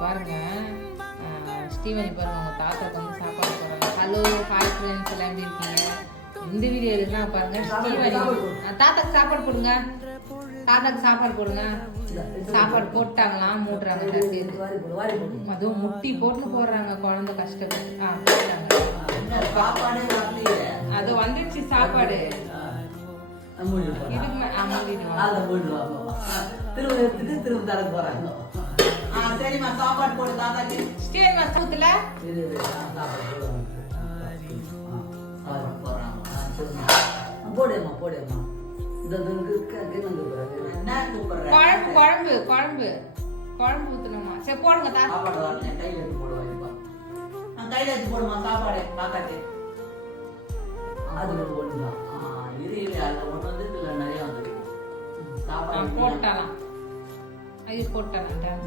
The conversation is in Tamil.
பாருங்க ஸ்டீவனி பாருங்க அவங்க தாத்தாக்கு வந்து சாப்பாடு போடுறாங்க. ஹலோ ஹாய் ஃப்ரெண்ட்ஸ், எல்லாம் எப்படி இருக்கீங்க? இந்த வீடியோ எதுனா பாருங்க ஸ்டீவனி தாத்தாக்கு சாப்பாடு போடுங்க, தாத்தாக்கு சாப்பாடு போடுங்க. சாப்பாடு போட்டாங்களாம், மூட்டுறாங்க. அதுவும் முட்டி போட்டு போடுறாங்க குழந்தை கஷ்டப்பட்டு. போட்டாங்க. அது வந்துடுச்சு சாப்பாடு. சரிம்மா சாப்பாடு போடு தாத்தாக்கு. ஸ்டீவன் மசூத்துல போடுமா போடுமா. குழம்பு குழம்பு குழம்பு குழம்பு ஊத்தணுமா? சரி போடுங்க தாத்தா. சாப்பாடு கையில எடுத்து போடுவா. கையில எடுத்து போடுமா சாப்பாடு தாத்தாக்கு. அது ஒண்ணுதான். இது அதுல ஒண்ணு வந்து இதுல நிறைய வந்து சாப்பாடு போட்டாலாம். ஐயோ போட்டாலாம்.